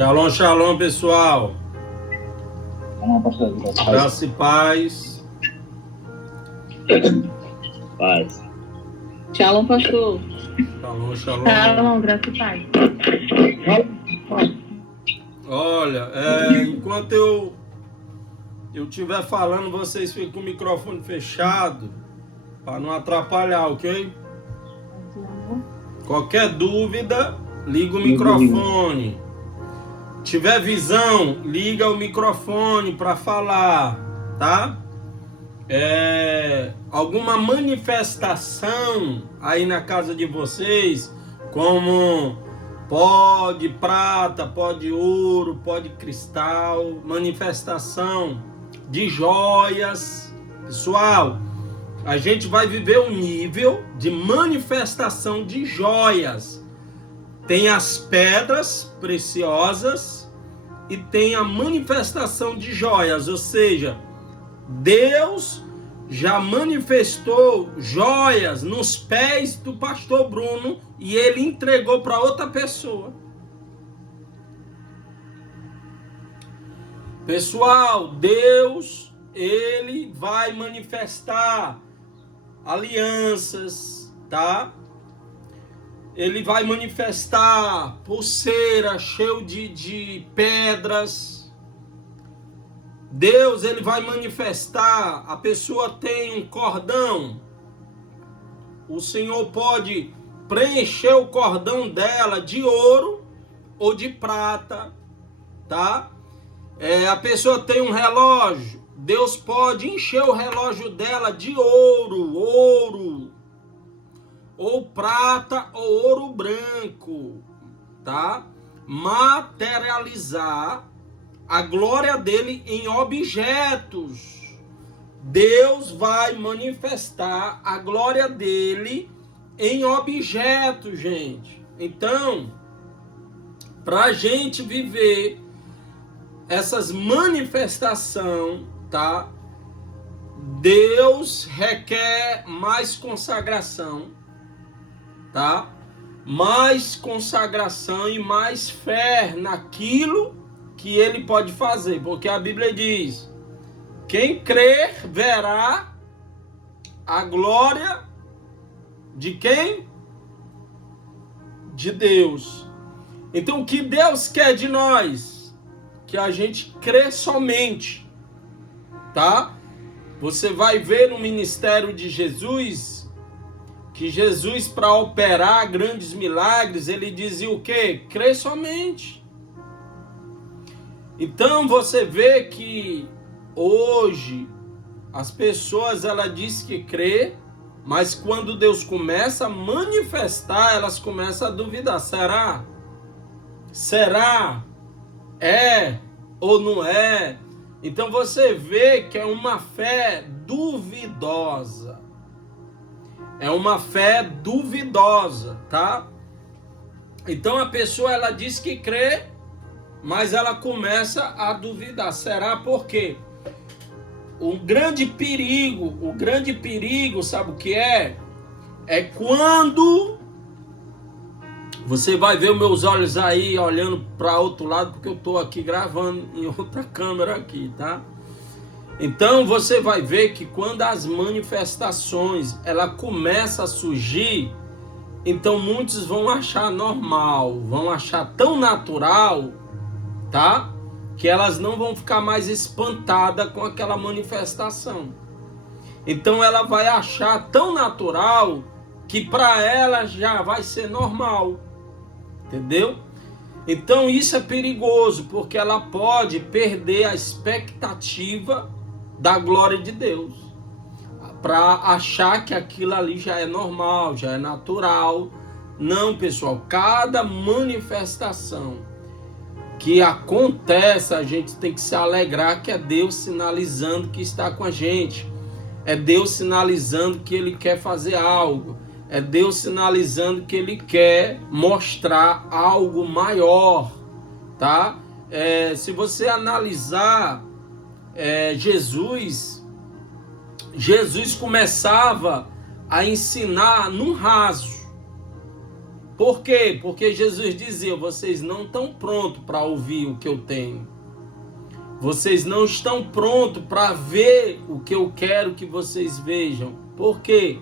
Shalom, shalom, pessoal. Graça e paz. Paz. Shalom, pastor. Shalom, shalom. Shalom, graça e paz. Olha, enquanto eu estiver falando, vocês ficam com o microfone fechado para não atrapalhar, ok? Qualquer dúvida, liga o microfone. Tiver visão, liga o microfone para falar, tá? Alguma manifestação aí na casa de vocês, como pó de prata, pó de ouro, pó de cristal, manifestação de joias. Pessoal, a gente vai viver um nível de manifestação de joias. Tem as pedras preciosas e tem a manifestação de joias, ou seja, Deus já manifestou joias nos pés do pastor Bruno e ele entregou para outra pessoa. Pessoal, Deus, ele vai manifestar alianças, tá? Ele vai manifestar pulseira cheio de pedras. Deus, ele vai manifestar, a pessoa tem um cordão, o Senhor pode preencher o cordão dela de ouro ou de prata, tá? A pessoa tem um relógio, Deus pode encher o relógio dela de ouro, ou prata, ou ouro branco, tá? Materializar a glória dele em objetos. Deus vai manifestar a glória dele em objetos, gente. Então, para a gente viver essas manifestações, tá? Deus requer mais consagração, tá? Mais consagração e mais fé naquilo que ele pode fazer, porque a Bíblia diz: quem crer verá a glória de quem? De Deus. Então o que Deus quer de nós? Que a gente crê somente, tá? Você vai ver no ministério de Jesus, que Jesus, para operar grandes milagres, ele dizia o quê? Crê somente. Então você vê que hoje as pessoas, ela diz que crê, mas quando Deus começa a manifestar, elas começam a duvidar. Será? Será? É ou não é? Então você vê que é uma fé duvidosa. É uma fé duvidosa, tá? Então a pessoa, ela diz que crê, mas ela começa a duvidar. Será? Por quê? O grande perigo, sabe o que é? É quando você vai ver os meus olhos aí olhando para outro lado, porque eu estou aqui gravando em outra câmera aqui, tá? Então você vai ver que quando as manifestações ela começa a surgir, então muitos vão achar normal, vão achar tão natural, tá? Que elas não vão ficar mais espantadas com aquela manifestação. Então ela vai achar tão natural que para ela já vai ser normal. Entendeu? Então isso é perigoso, porque ela pode perder a expectativa da glória de Deus, para achar que aquilo ali já é normal, já é natural. Não, pessoal, cada manifestação que acontece, a gente tem que se alegrar que é Deus sinalizando que está com a gente. É Deus sinalizando que Ele quer fazer algo. É Deus sinalizando que Ele quer mostrar algo maior, tá? Se você analisar Jesus começava a ensinar num raso. Por quê? Porque Jesus dizia, vocês não estão prontos para ouvir o que eu tenho. Vocês não estão prontos para ver o que eu quero que vocês vejam. Por quê?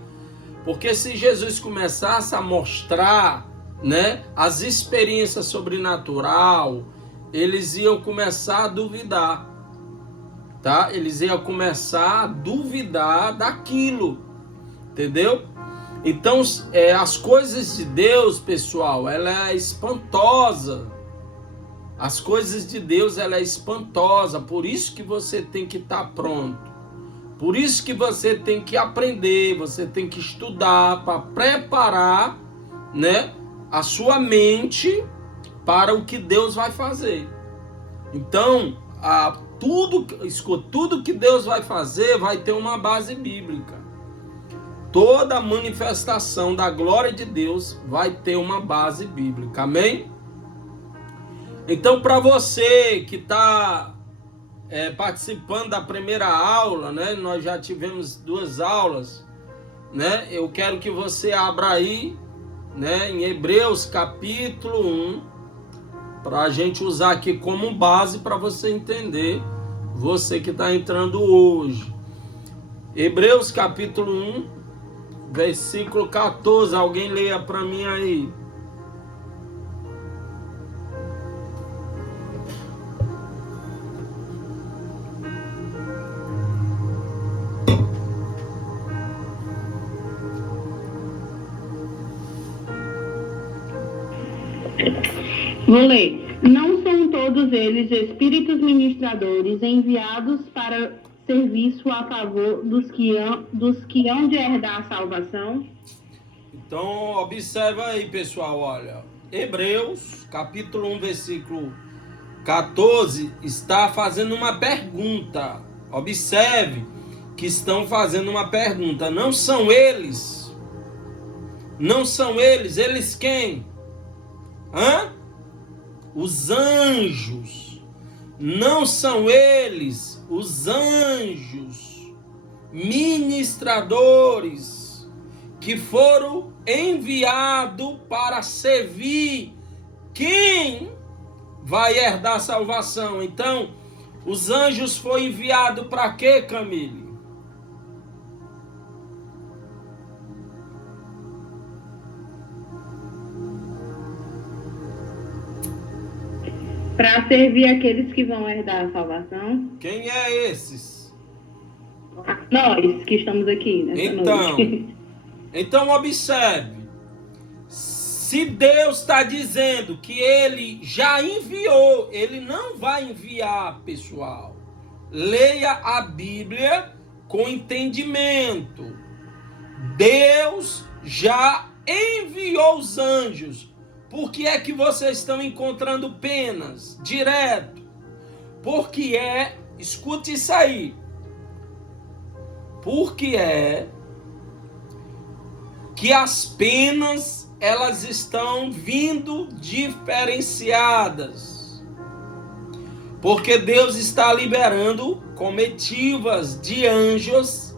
Porque se Jesus começasse a mostrar, né, as experiências sobrenaturais, eles iam começar a duvidar, tá? Eles iam começar a duvidar daquilo, entendeu? Então, as coisas de Deus, pessoal, ela é espantosa. As coisas de Deus, ela é espantosa. Por isso que você tem que estar pronto. Por isso que você tem que aprender, você tem que estudar para preparar, né, a sua mente para o que Deus vai fazer. Então, tudo que Deus vai fazer vai ter uma base bíblica. Toda manifestação da glória de Deus vai ter uma base bíblica. Amém? Então, para você que está participando da primeira aula, né? Nós já tivemos 2 aulas, né? Eu quero que você abra aí, né? Em Hebreus capítulo 1, para a gente usar aqui como base para você entender, você que está entrando hoje. Hebreus capítulo 1, versículo 14, alguém leia para mim aí. Vou ler. Não são todos eles espíritos ministradores enviados para serviço a favor dos que hão de herdar a salvação? Então, observa aí, pessoal, olha. Hebreus, capítulo 1, versículo 14, está fazendo uma pergunta. Observe que estão fazendo uma pergunta. Não são eles? Não são eles? Eles quem? Os anjos. Não são eles os anjos ministradores que foram enviados para servir quem vai herdar a salvação. Então, os anjos foram enviados para quê, Camille? Para servir aqueles que vão herdar a salvação. Quem é esses? Nós que estamos aqui nessa noite. Então observe. Se Deus está dizendo que Ele já enviou, Ele não vai enviar, pessoal. Leia a Bíblia com entendimento. Deus já enviou os anjos. Por que é que vocês estão encontrando penas direto? Porque escute isso aí. Porque que as penas elas estão vindo diferenciadas. Porque Deus está liberando comitivas de anjos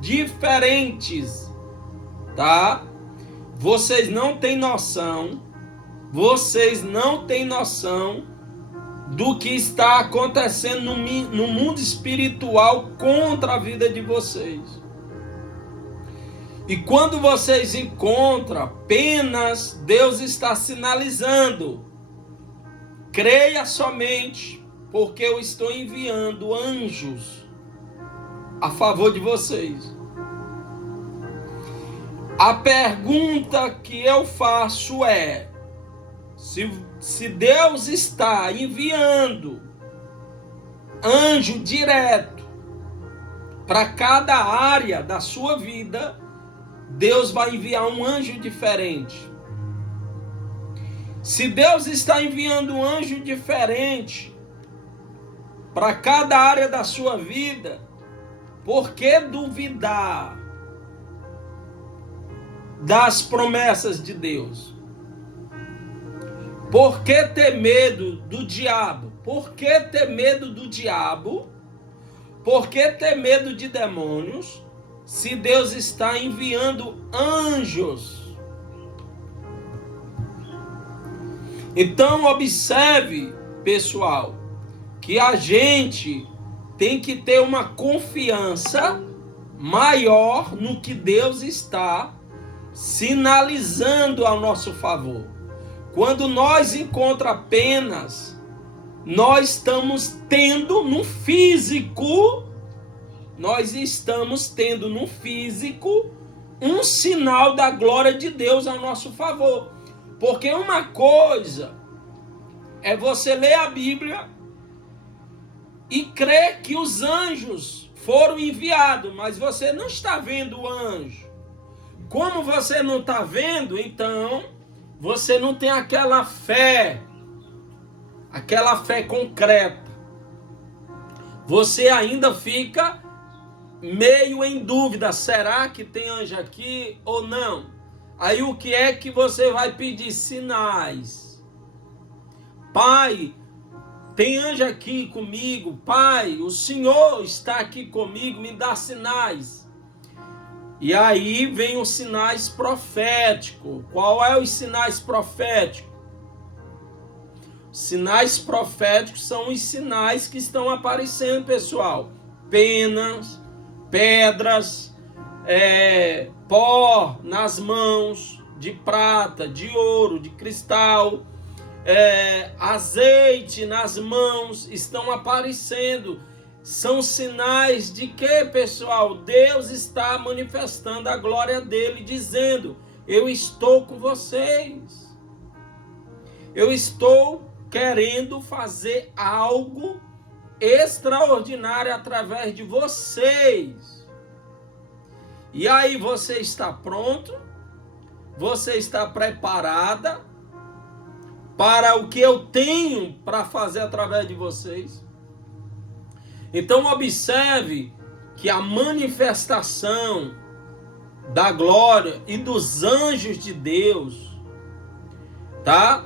diferentes, tá? Vocês não têm noção. Vocês não têm noção do que está acontecendo no mundo espiritual contra a vida de vocês. E quando vocês encontram penas, Deus está sinalizando. Creia somente, porque eu estou enviando anjos a favor de vocês. A pergunta que eu faço é: se Deus está enviando anjo direto para cada área da sua vida, Deus vai enviar um anjo diferente. Se Deus está enviando um anjo diferente para cada área da sua vida, por que duvidar das promessas de Deus? Por que ter medo do diabo? Por que ter medo do diabo? Por que ter medo de demônios? Se Deus está enviando anjos. Então observe, pessoal, que a gente tem que ter uma confiança maior no que Deus está sinalizando ao nosso favor. Quando nós encontramos apenas, nós estamos tendo no físico, um sinal da glória de Deus ao nosso favor. Porque uma coisa é você ler a Bíblia e crer que os anjos foram enviados, mas você não está vendo o anjo. Como você não está vendo, então você não tem aquela fé concreta. Você ainda fica meio em dúvida, será que tem anjo aqui ou não? Aí o que é que você vai pedir? Sinais. Pai, tem anjo aqui comigo. Pai, o Senhor está aqui comigo, me dá sinais. E aí vem os sinais proféticos. Qual é os sinais proféticos? Sinais proféticos são os sinais que estão aparecendo, pessoal. Penas, pedras, pó nas mãos, de prata, de ouro, de cristal, azeite nas mãos, estão aparecendo. São sinais de que, pessoal? Deus está manifestando a glória dele, dizendo: eu estou com vocês. Eu estou querendo fazer algo extraordinário através de vocês. E aí, você está pronto? Você está preparada para o que eu tenho para fazer através de vocês? Então observe que a manifestação da glória e dos anjos de Deus, tá?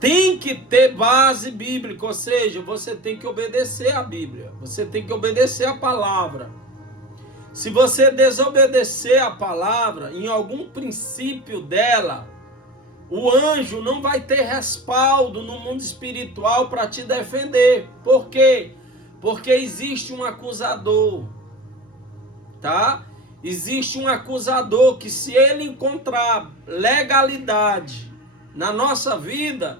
Tem que ter base bíblica, ou seja, você tem que obedecer a Bíblia, você tem que obedecer a palavra. Se você desobedecer a palavra, em algum princípio dela, o anjo não vai ter respaldo no mundo espiritual para te defender. Por quê? Porque existe um acusador, tá? Existe um acusador que, se ele encontrar legalidade na nossa vida,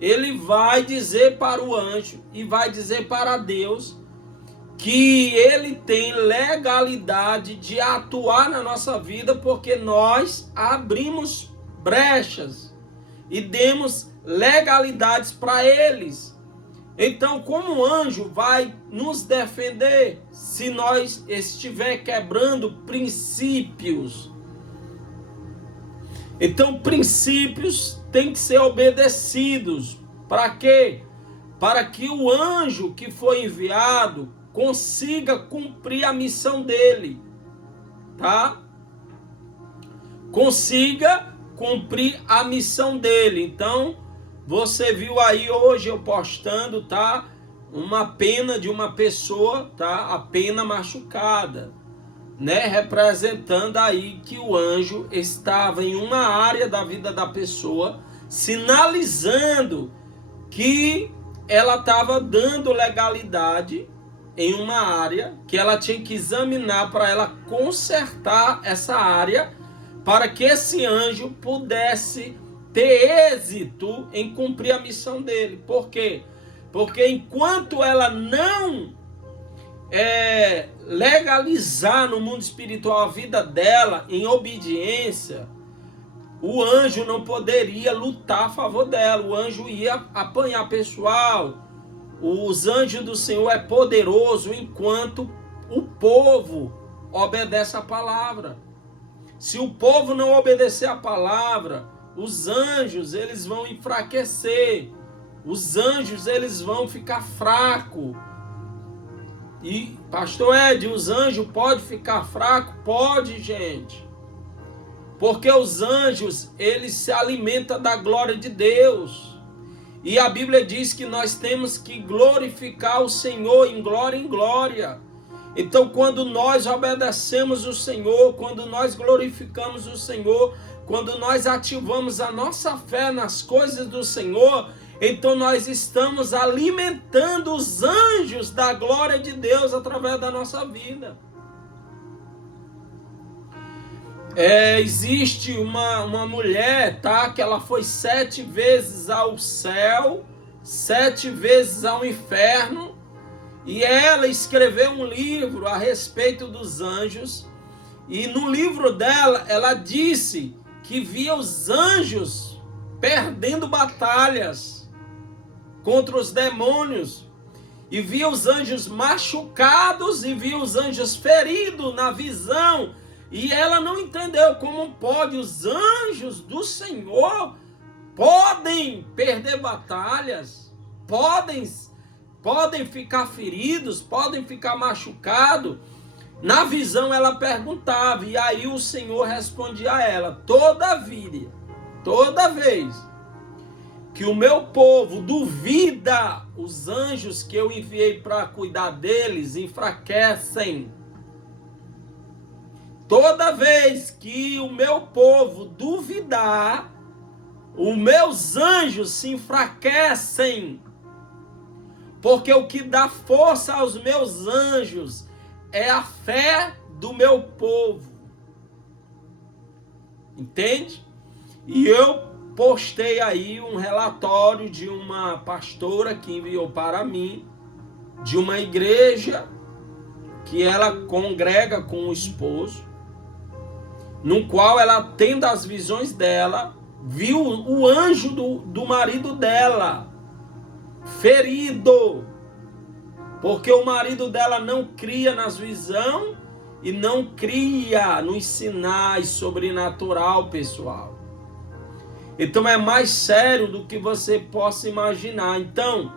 ele vai dizer para o anjo e vai dizer para Deus que ele tem legalidade de atuar na nossa vida, porque nós abrimos brechas e demos legalidades para eles. Então, como o anjo vai nos defender se nós estiver quebrando princípios? Então, princípios têm que ser obedecidos. Para quê? Para que o anjo que foi enviado consiga cumprir a missão dele, tá? Consiga cumprir a missão dele. Então, você viu aí hoje eu postando, tá? Uma pena de uma pessoa, tá? A pena machucada, né? Representando aí que o anjo estava em uma área da vida da pessoa, sinalizando que ela estava dando legalidade em uma área que ela tinha que examinar para ela consertar essa área, para que esse anjo pudesse ter êxito em cumprir a missão dele. Por quê? Porque enquanto ela não legalizar no mundo espiritual a vida dela em obediência, o anjo não poderia lutar a favor dela. O anjo ia apanhar. Pessoal, os anjos do Senhor é poderoso enquanto o povo obedece a palavra. Se o povo não obedecer a palavra, os anjos eles vão enfraquecer. Os anjos eles vão ficar fracos. E, pastor Ed, os anjos podem ficar fracos? Pode, gente. Porque os anjos, eles se alimentam da glória de Deus. E a Bíblia diz que nós temos que glorificar o Senhor em glória em glória. Então, quando nós obedecemos o Senhor, quando nós glorificamos o Senhor, quando nós ativamos a nossa fé nas coisas do Senhor, então nós estamos alimentando os anjos da glória de Deus através da nossa vida. Existe uma mulher, tá? Que ela foi 7 vezes ao céu, 7 vezes ao inferno, e ela escreveu um livro a respeito dos anjos, e no livro dela, ela disse que via os anjos perdendo batalhas contra os demônios, e via os anjos machucados, e via os anjos feridos na visão, e ela não entendeu como pode os anjos do Senhor podem perder batalhas, podem ficar feridos, podem ficar machucados. Na visão ela perguntava, e aí o Senhor respondia a ela: todavia, toda vez que o meu povo duvida, os anjos que eu enviei para cuidar deles enfraquecem. Toda vez que o meu povo duvidar, os meus anjos se enfraquecem. Porque o que dá força aos meus anjos é a fé do meu povo. Entende? E eu postei aí um relatório de uma pastora que enviou para mim, de uma igreja que ela congrega com o esposo, no qual ela, tendo as visões dela, viu o anjo do marido dela ferido, porque o marido dela não cria nas visões e não cria nos sinais sobrenatural, pessoal. Então é mais sério do que você possa imaginar. Então,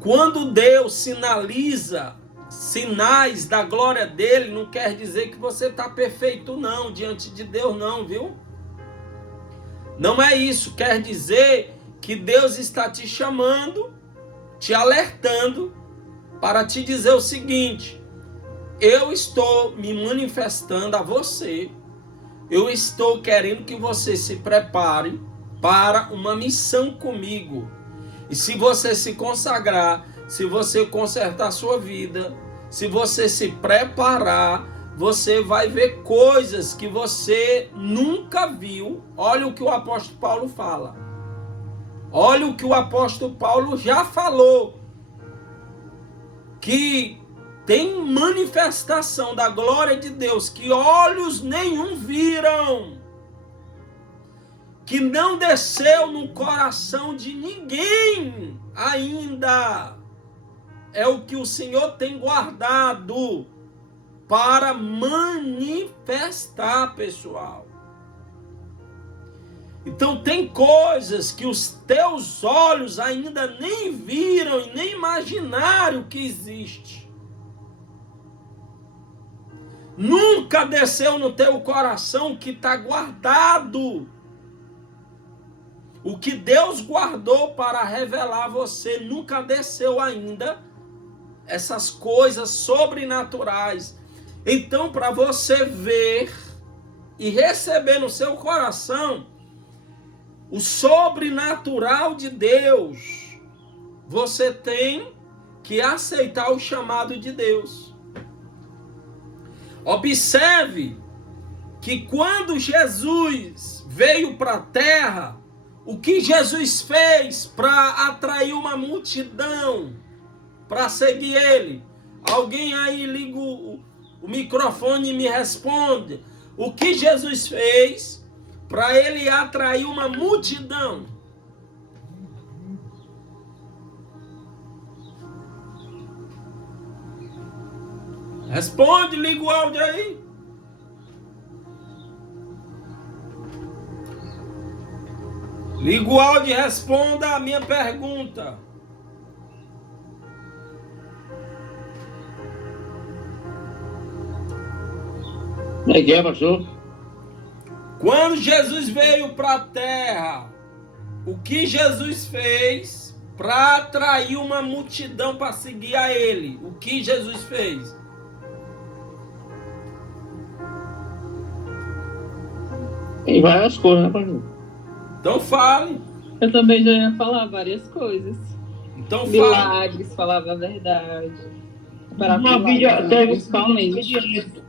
quando Deus sinaliza sinais da glória dele, não quer dizer que você está perfeito não, diante de Deus não, viu? Não é isso, quer dizer que Deus está te chamando, te alertando, para te dizer o seguinte: eu estou me manifestando a você, eu estou querendo que você se prepare para uma missão comigo. E se você se consagrar, se você consertar a sua vida, se você se preparar, você vai ver coisas que você nunca viu. Olha o que o apóstolo Paulo fala. Olha o que o apóstolo Paulo já falou. Que tem manifestação da glória de Deus que olhos nenhum viram. Que não desceu no coração de ninguém ainda. É o que o Senhor tem guardado para manifestar, pessoal. Então tem coisas que os teus olhos ainda nem viram e nem imaginaram que existe. Nunca desceu no teu coração que está guardado. O que Deus guardou para revelar a você nunca desceu ainda. Essas coisas sobrenaturais. Então, para você ver e receber no seu coração o sobrenatural de Deus, você tem que aceitar o chamado de Deus. Observe que quando Jesus veio para a terra, o que Jesus fez para atrair uma multidão para seguir ele? Alguém aí liga o microfone e me responde. O que Jesus fez para ele atrair uma multidão? Responde, liga o áudio aí. Liga o áudio e responda a minha pergunta. Como é que é, pastor? Quando Jesus veio para a terra, o que Jesus fez para atrair uma multidão para seguir a ele. O que Jesus fez? Tem várias coisas, né, pastor? Então fale. Eu também já ia falar várias coisas. Então fale. Milagres, falava a verdade. Para principalmente.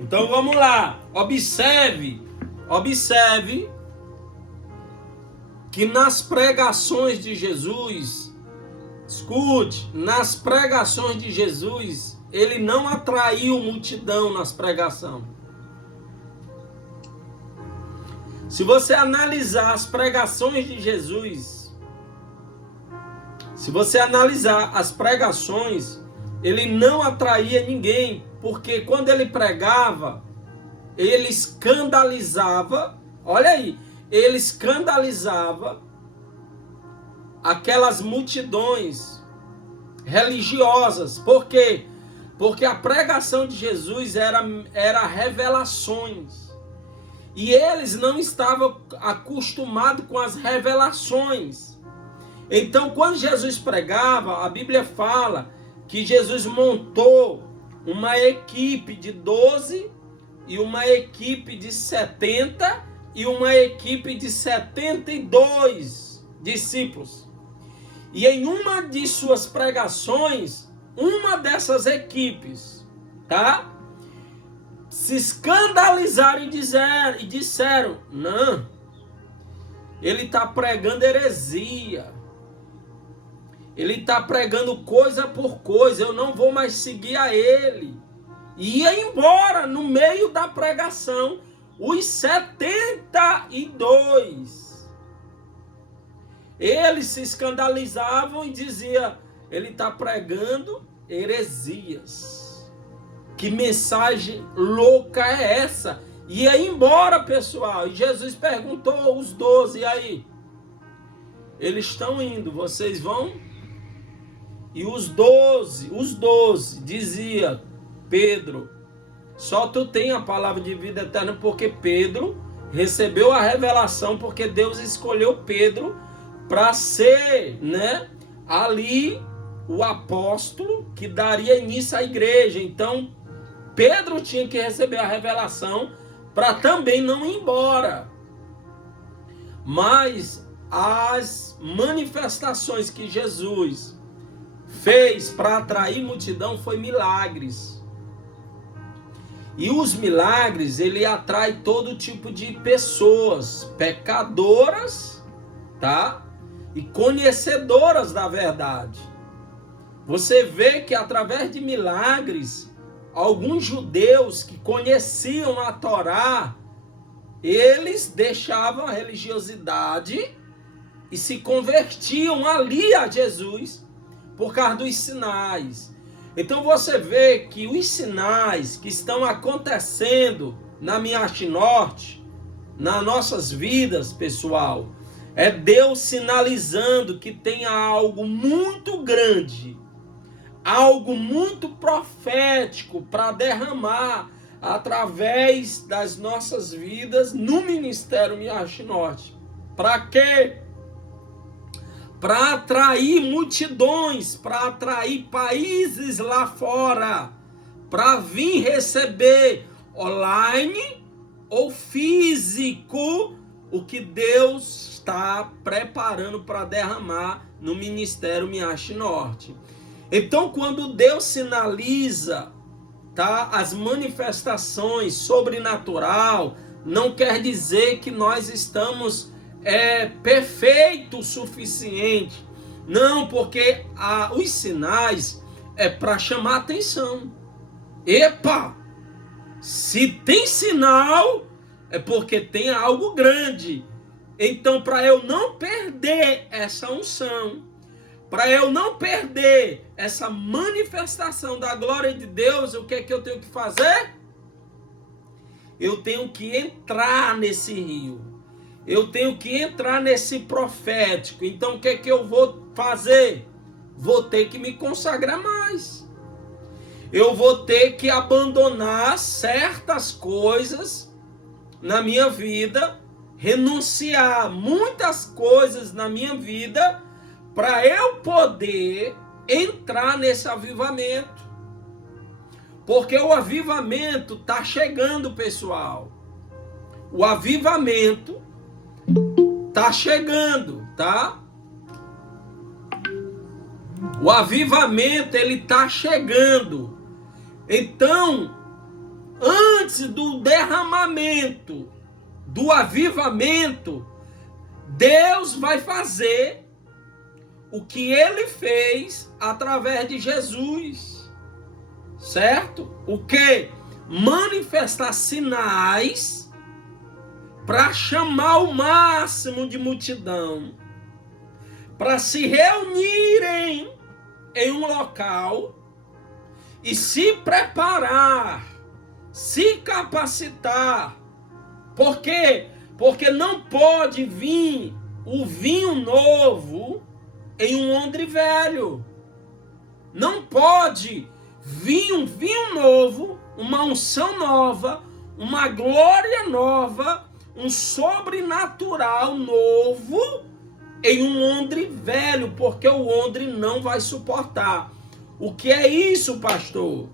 Então vamos lá. Observe que nas pregações de Jesus, escute, nas pregações de Jesus, ele não atraiu multidão nas pregações. Se você analisar as pregações de Jesus, se você analisar as pregações, ele não atraía ninguém, porque quando ele pregava, ele escandalizava, olha aí, ele escandalizava aquelas multidões religiosas. Por quê? Porque a pregação de Jesus era revelações. E eles não estavam acostumados com as revelações. Então, quando Jesus pregava, a Bíblia fala que Jesus montou uma equipe de 12 e uma equipe de 70 e uma equipe de 72 discípulos. E em uma de suas pregações, uma dessas equipes, tá? Se escandalizaram e disseram, não, ele está pregando heresia, ele está pregando coisa por coisa, eu não vou mais seguir a ele. E ia embora no meio da pregação os 72. Eles se escandalizavam e diziam, ele está pregando heresias. Que mensagem louca é essa? Ia embora, pessoal. E Jesus perguntou os 12, e aí? Eles estão indo, vocês vão? E os 12 dizia, Pedro, só tu tem a palavra de vida eterna, porque Pedro recebeu a revelação, porque Deus escolheu Pedro para ser, né, ali o apóstolo que daria início à igreja. Então, Pedro tinha que receber a revelação para também não ir embora. Mas as manifestações que Jesus fez para atrair multidão foi milagres. E os milagres, ele atrai todo tipo de pessoas, pecadoras, tá? E conhecedoras da verdade. Você vê que através de milagres, alguns judeus que conheciam a Torá, eles deixavam a religiosidade e se convertiam ali a Jesus por causa dos sinais. Então você vê que os sinais que estão acontecendo na Miache Norte, nas nossas vidas, pessoal, é Deus sinalizando que tem algo muito grande, algo muito profético para derramar através das nossas vidas no Ministério Miache Norte. Para quê? Para atrair multidões, para atrair países lá fora, para vir receber online ou físico o que Deus está preparando para derramar no Ministério Miache Norte. Então, quando Deus sinaliza, tá, as manifestações sobrenatural, não quer dizer que nós estamos perfeito o suficiente. Não, porque os sinais é para chamar atenção. Epa! Se tem sinal, é porque tem algo grande. Então, para eu não perder essa unção, para eu não perder essa manifestação da glória de Deus, o que é que eu tenho que fazer? Eu tenho que entrar nesse rio. Eu tenho que entrar nesse profético. Então, o que é que eu vou fazer? Vou ter que me consagrar mais. Eu vou ter que abandonar certas coisas na minha vida, renunciar muitas coisas na minha vida, para eu poder entrar nesse avivamento. Porque o avivamento está chegando, pessoal. O avivamento está chegando, tá? O avivamento, ele está chegando. Então, antes do derramamento, do avivamento, Deus vai fazer o que ele fez através de Jesus, certo? O que? Manifestar sinais para chamar o máximo de multidão, para se reunirem em um local e se preparar, se capacitar. Por quê? Porque não pode vir o vinho novo em um odre velho. Não pode vir um vinho novo, uma unção nova, uma glória nova, um sobrenatural novo em um odre velho, porque o odre não vai suportar. O que é isso, pastor?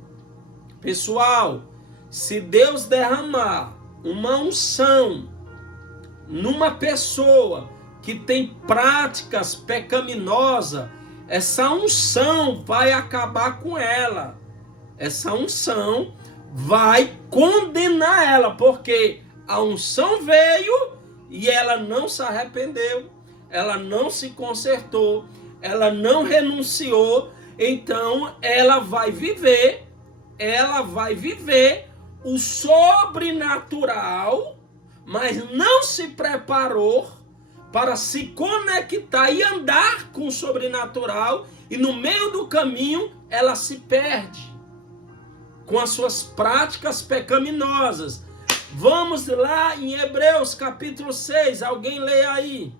Pessoal, se Deus derramar uma unção numa pessoa que tem práticas pecaminosas, essa unção vai acabar com ela. Essa unção vai condenar ela, porque a unção veio e ela não se arrependeu, ela não se consertou, ela não renunciou. Então ela vai viver o sobrenatural, mas não se preparou para se conectar e andar com o sobrenatural, e no meio do caminho ela se perde com as suas práticas pecaminosas. Vamos lá em Hebreus capítulo 6, alguém lê aí.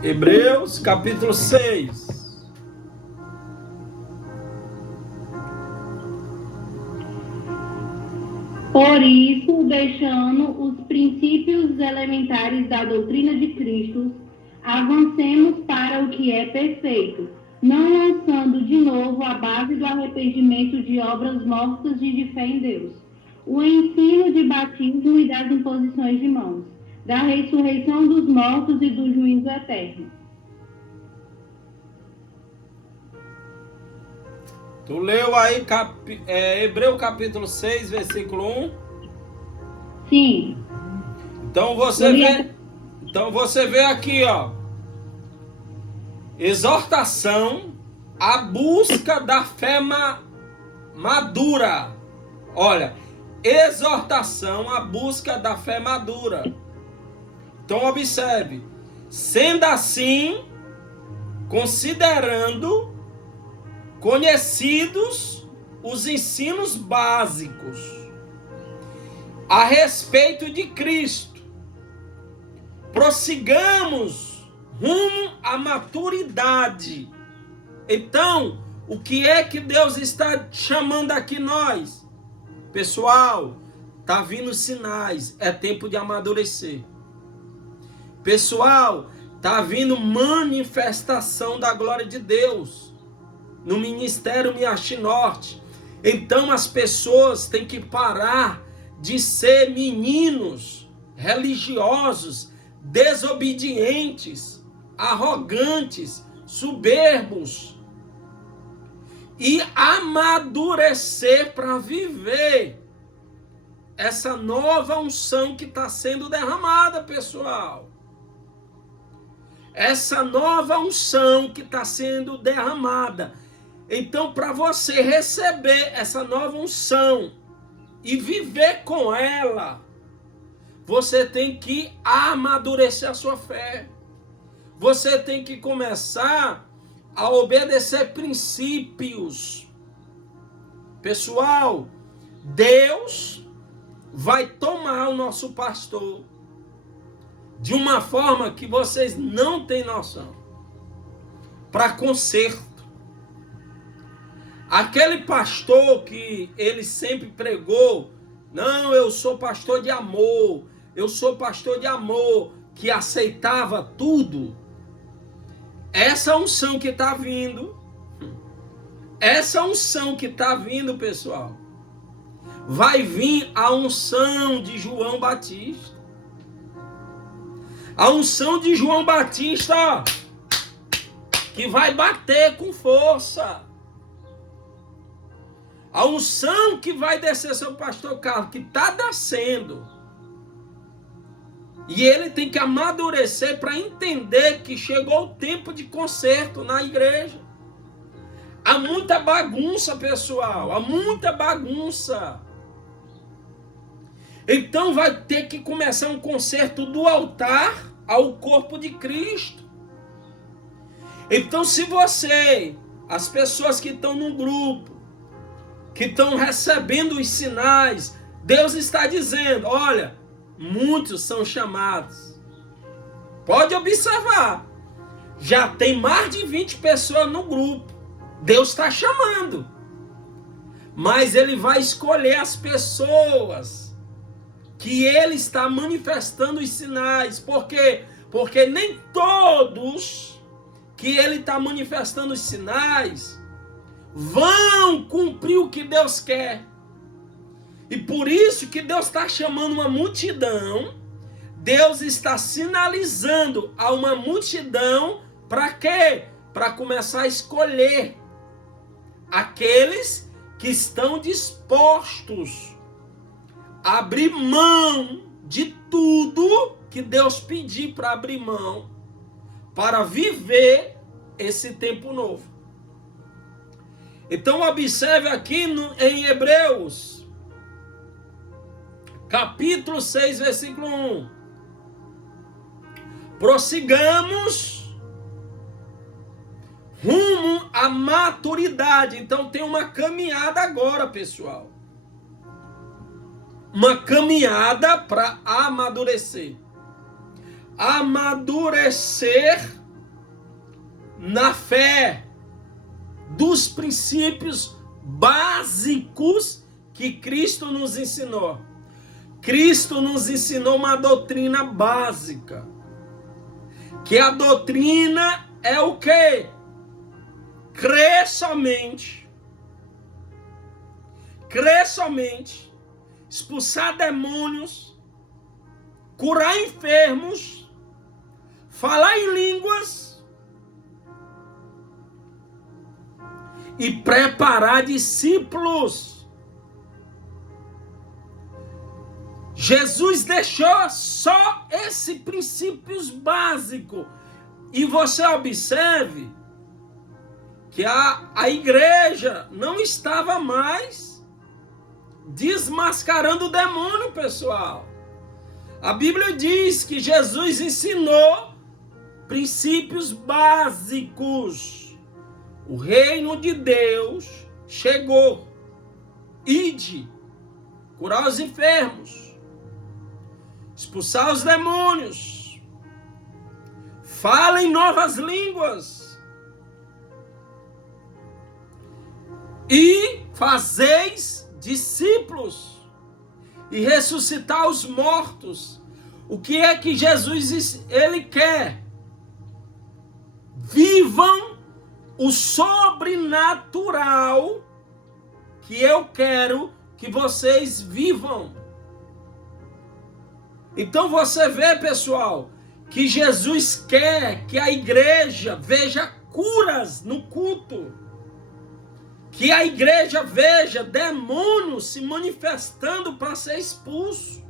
Hebreus capítulo 6. Por isso, deixando os princípios elementares da doutrina de Cristo, avancemos para o que é perfeito, não lançando de novo a base do arrependimento de obras mortas e de fé em Deus, o ensino de batismo e das imposições de mãos, da ressurreição dos mortos e do juízo eterno. Tu leu aí Hebreu capítulo 6, versículo 1? Sim. Então você vê aqui, ó. Exortação à busca da fé madura. Olha, exortação à busca da fé madura. Então observe, sendo assim, considerando conhecidos os ensinos básicos a respeito de Cristo, prossigamos rumo à maturidade. Então, o que é que Deus está chamando aqui nós? Pessoal, tá vindo sinais, é tempo de amadurecer. Pessoal, tá vindo manifestação da glória de Deus no Ministério Miachi Norte. Então as pessoas têm que parar de ser meninos religiosos, desobedientes, arrogantes, soberbos, e amadurecer para viver essa nova unção que está sendo derramada, pessoal. Essa nova unção que está sendo derramada. Então, para você receber essa nova unção e viver com ela, você tem que amadurecer a sua fé. Você tem que começar a obedecer princípios. Pessoal, Deus vai tomar o nosso pastor. de uma forma que vocês não têm noção, para conserto. Aquele pastor que ele sempre pregou, não, eu sou pastor de amor, eu sou pastor de amor, que aceitava tudo, essa unção que está vindo, pessoal, vai vir a unção de João Batista. A unção de João Batista, ó, que vai bater com força. A unção que vai descer sobre o pastor Carlos, que está descendo. E ele tem que amadurecer para entender que chegou o tempo de conserto na igreja. Há muita bagunça, pessoal. Há muita bagunça. Então vai ter que começar um conserto do altar ao corpo de Cristo. Então se você, as pessoas que estão no grupo, que estão recebendo os sinais, Deus está dizendo, olha, muitos são chamados. Pode observar, já tem mais de 20 pessoas no grupo. Deus está chamando. Mas Ele vai escolher as pessoas que Ele está manifestando os sinais. Por quê? Porque nem todos que Ele está manifestando os sinais vão cumprir o que Deus quer. E por isso que Deus está chamando uma multidão. Deus está sinalizando a uma multidão para quê? Para começar a escolher aqueles que estão dispostos a abrir mão de tudo que Deus pedir para abrir mão, para viver esse tempo novo. Então observe aqui em Hebreus, capítulo 6, versículo 1. Prossigamos rumo à maturidade. Então tem uma caminhada agora, pessoal. Uma caminhada para amadurecer. Amadurecer na fé dos princípios básicos que Cristo nos ensinou. Cristo nos ensinou uma doutrina básica. Que a doutrina é o quê? Crer somente. Crer somente. Expulsar demônios. Curar enfermos. Falar em línguas. E preparar discípulos. Jesus deixou só esses princípios básicos. E você observe que a igreja não estava mais desmascarando o demônio, pessoal. A Bíblia diz que Jesus ensinou princípios básicos. O reino de Deus chegou. Ide, curar os enfermos, expulsar os demônios, falem novas línguas e fazeis discípulos e ressuscitar os mortos. O que é que Jesus ele quer? Vivam o sobrenatural que eu quero que vocês vivam. Então você vê, pessoal, que Jesus quer que a igreja veja curas no culto. Que a igreja veja demônios se manifestando para ser expulso.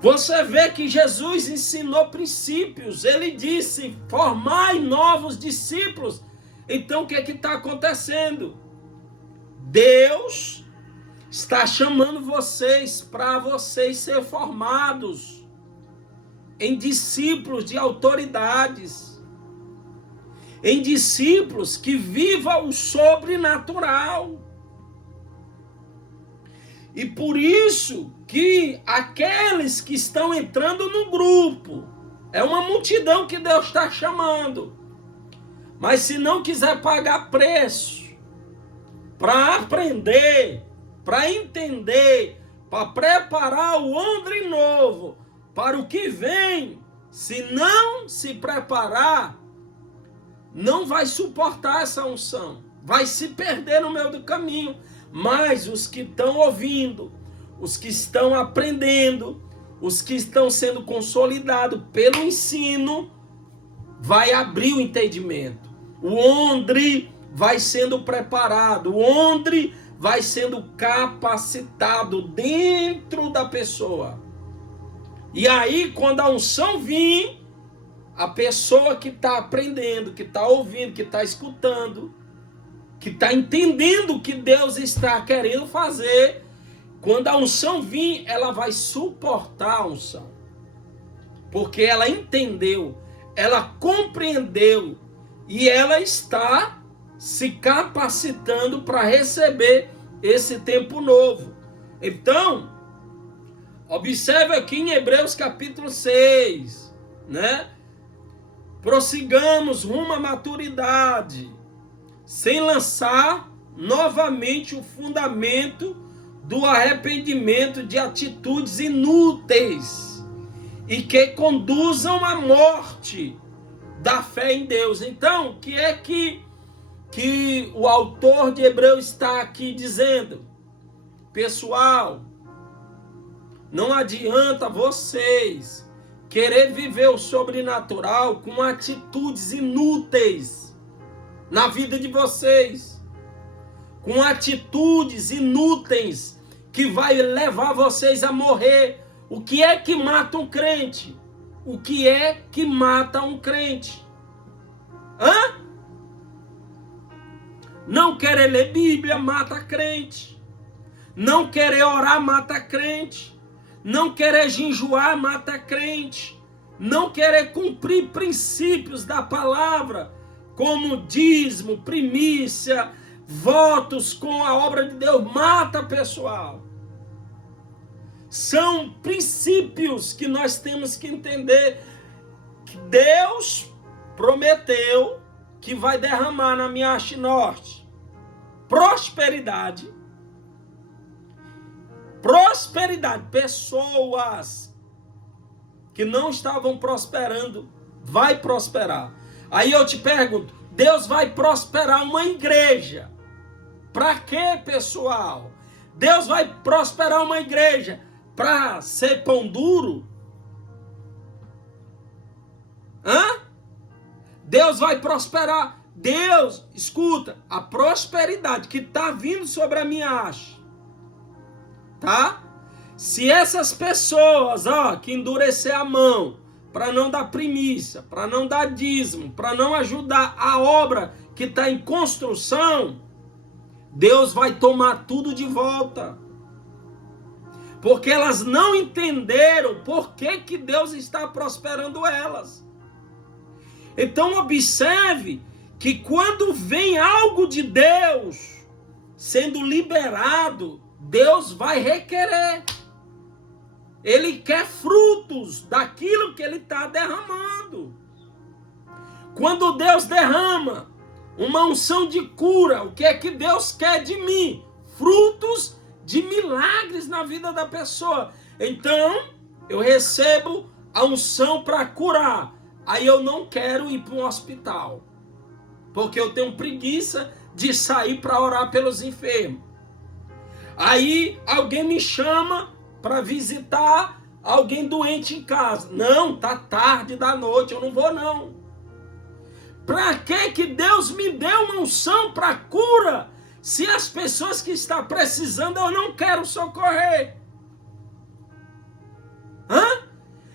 Você vê que Jesus ensinou princípios. Ele disse, formai novos discípulos. Então o que está acontecendo? Deus está chamando vocês para vocês serem formados em discípulos de autoridades, em discípulos que vivam o sobrenatural. E por isso que aqueles que estão entrando no grupo, é uma multidão que Deus está chamando. Mas se não quiser pagar preço para aprender, para entender, para preparar o homem novo para o que vem, se não se preparar, não vai suportar essa unção. Vai se perder no meio do caminho. Mas os que estão ouvindo, os que estão aprendendo, os que estão sendo consolidados pelo ensino, vai abrir o entendimento. O homem vai sendo preparado, o homem vai sendo capacitado dentro da pessoa. E aí, quando a unção vir, a pessoa que está aprendendo, que está ouvindo, que está escutando, que está entendendo o que Deus está querendo fazer, quando a unção vir, ela vai suportar a unção. Porque ela entendeu, ela compreendeu e ela está se capacitando para receber esse tempo novo. Então, observe aqui em Hebreus capítulo 6, né? Prossigamos rumo à maturidade, sem lançar novamente o fundamento do arrependimento de atitudes inúteis e que conduzam à morte da fé em Deus. Então, o que é que o autor de Hebreus está aqui dizendo? Pessoal, não adianta vocês querer viver o sobrenatural com atitudes inúteis na vida de vocês, com atitudes inúteis que vai levar vocês a morrer. O que é que mata um crente? O que é que mata um crente? Não querer ler Bíblia mata crente. Não querer orar mata crente. Não querer jejuar mata crente. Não querer cumprir princípios da palavra, como dízimo, primícia, votos com a obra de Deus, mata, pessoal. São princípios que nós temos que entender, que Deus prometeu que vai derramar na minha haste norte prosperidade. Prosperidade. Pessoas que não estavam prosperando, vai prosperar. Aí eu te pergunto, Deus vai prosperar uma igreja. Para quê, pessoal? Deus vai prosperar uma igreja para ser pão duro? Deus vai prosperar. Deus, escuta, a prosperidade que está vindo sobre a minha haste, tá? Se essas pessoas, que endurecer a mão, para não dar primícia, para não dar dízimo, para não ajudar a obra que está em construção, Deus vai tomar tudo de volta. Porque elas não entenderam por que Deus está prosperando elas. Então observe que quando vem algo de Deus sendo liberado, Deus vai requerer. Ele quer frutos daquilo que ele está derramando. Quando Deus derrama uma unção de cura, o que é que Deus quer de mim? Frutos de milagres na vida da pessoa. Então, eu recebo a unção para curar. Aí eu não quero ir para um hospital, porque eu tenho preguiça de sair para orar pelos enfermos. Aí alguém me chama para visitar alguém doente em casa. Não, tá tarde da noite, eu não vou não. Para que Deus me deu uma unção para cura, se as pessoas que estão precisando eu não quero socorrer?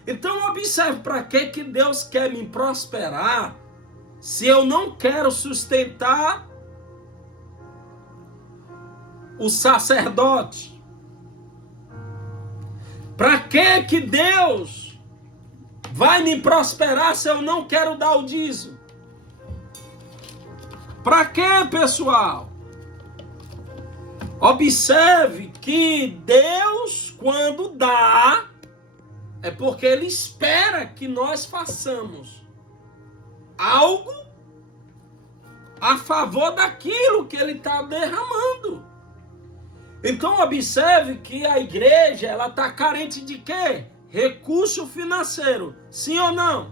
Então observe, para que Deus quer me prosperar, se eu não quero sustentar o sacerdote? Para que Deus vai me prosperar se eu não quero dar o dízimo? Para que, pessoal? Observe que Deus, quando dá, é porque Ele espera que nós façamos algo a favor daquilo que Ele está derramando. Então observe que a igreja, ela está carente de quê? Recurso financeiro, sim ou não?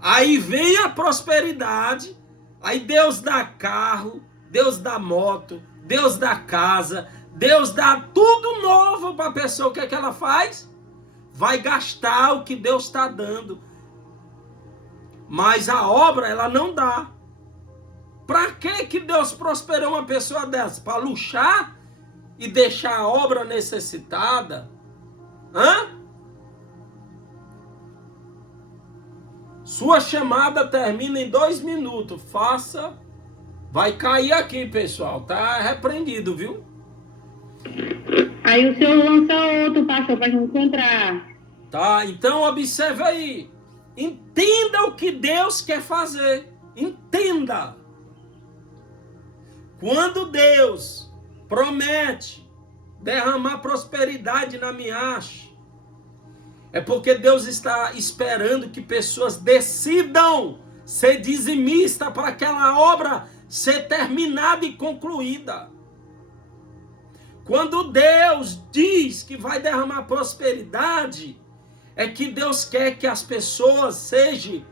Aí vem a prosperidade, aí Deus dá carro, Deus dá moto, Deus dá casa, Deus dá tudo novo para a pessoa. O que é que ela faz? Vai gastar o que Deus está dando. Mas a obra, ela não dá. Para que Deus prosperou uma pessoa dessa? Para luxar e deixar a obra necessitada? Hã? Sua chamada termina em 2 minutos. Faça. Vai cair aqui, pessoal. Tá repreendido, viu? Aí o senhor lança outro, pastor, para encontrar. Tá, então observe aí. Entenda o que Deus quer fazer. Entenda. Quando Deus promete derramar prosperidade na Miache, é porque Deus está esperando que pessoas decidam ser dizimistas para aquela obra ser terminada e concluída. Quando Deus diz que vai derramar prosperidade, é que Deus quer que as pessoas sejam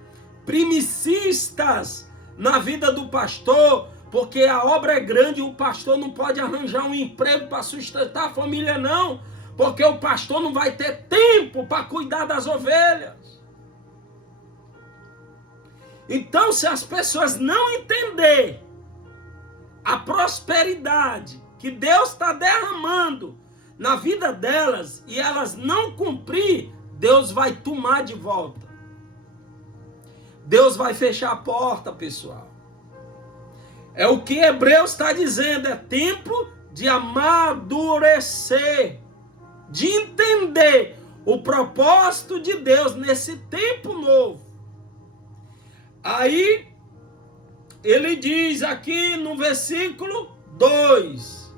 primicistas na vida do pastor, porque a obra é grande e o pastor não pode arranjar um emprego para sustentar a família, não, porque o pastor não vai ter tempo para cuidar das ovelhas. Então, se as pessoas não entenderem a prosperidade que Deus está derramando na vida delas e elas não cumprir, Deus vai tomar de volta. Deus vai fechar a porta, pessoal. É o que Hebreus está dizendo, é tempo de amadurecer, de entender o propósito de Deus nesse tempo novo. Aí, ele diz aqui no versículo 2,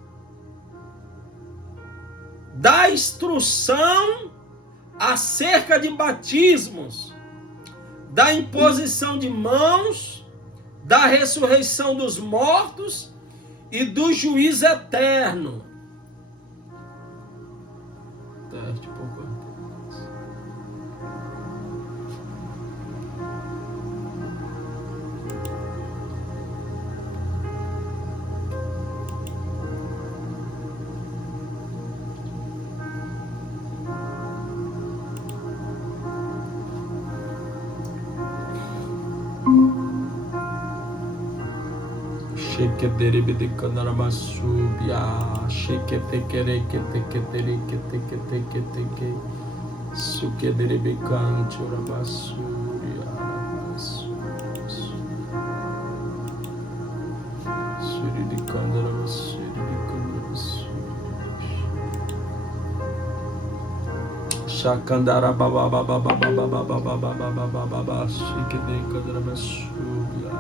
dá instrução acerca de batismos, da imposição de mãos, da ressurreição dos mortos e do juízo eterno. Que derive de canarabasubia, shake te quere que te suque derive canto rabasuria, suri de candarabasuria, shakandara baba shake de candarabasuria.